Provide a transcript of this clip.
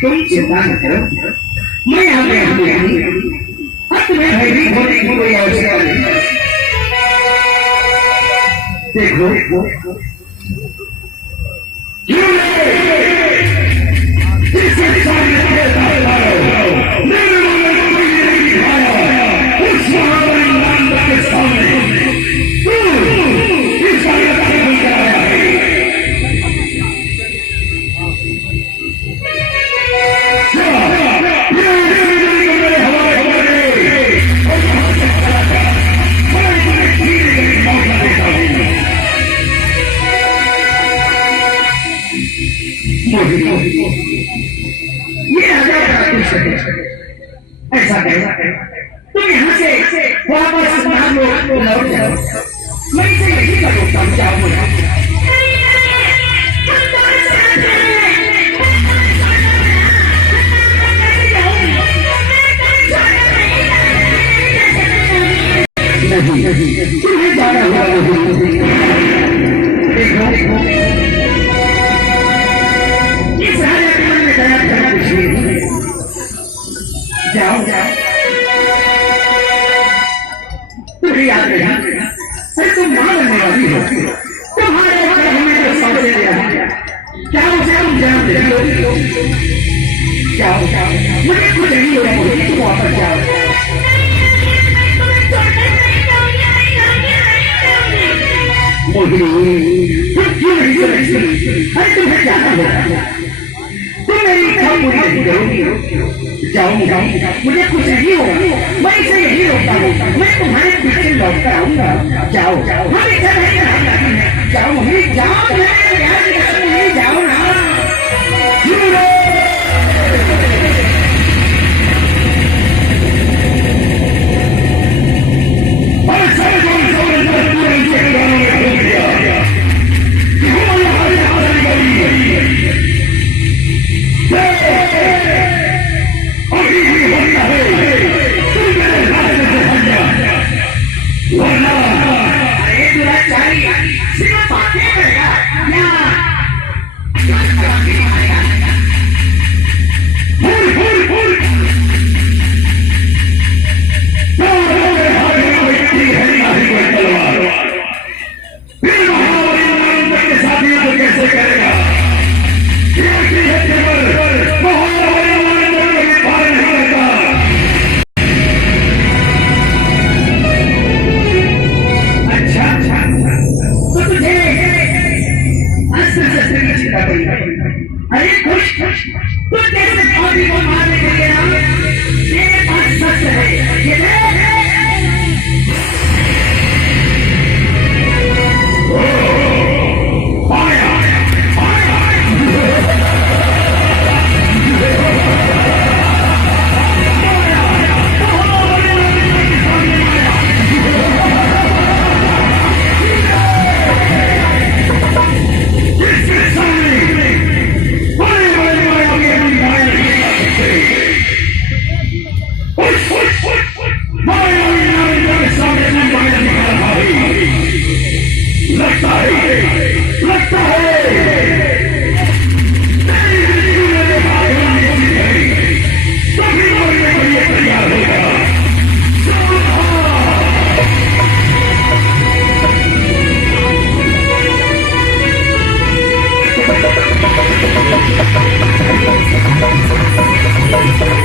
तुम चिंता न करो, मैं यहाँ पे हूँ। अब तुम्हें भयभीत होने की कोई आवश्यकता नहीं। देखो ऐसा तुम यहाँ से वापस लौट जाओ। मैं इसे यही कर सकता हूँ। जाओ तुम्हें जाना होगा। देखो इस राजा के मन में दया करना कुछ नहीं। जाओ तुम्हें याद रहा, अरे तुम मां बनने वाली हो। तुम्हारे हमें तो समझ लिया। जाओ मुझे कुछ नहीं हो रहा। तुम वापस जाओ। अरे तुम्हें जाना होगा। तुम मेरी इच्छा पूरी नहीं करोगी। जाओ मुझे कुछ नहीं होगा। मैं इसे यही रोकता हूँ। मैं तुम्हारे पीछे लौट कर आऊंगा। जाओ हम इसे नहीं कराएंगे। जाओ मम्मी जाओ ना। अरे खुश तू कैसे फौजी को मारने के लिए मेरे पास सच है। ये Thank you.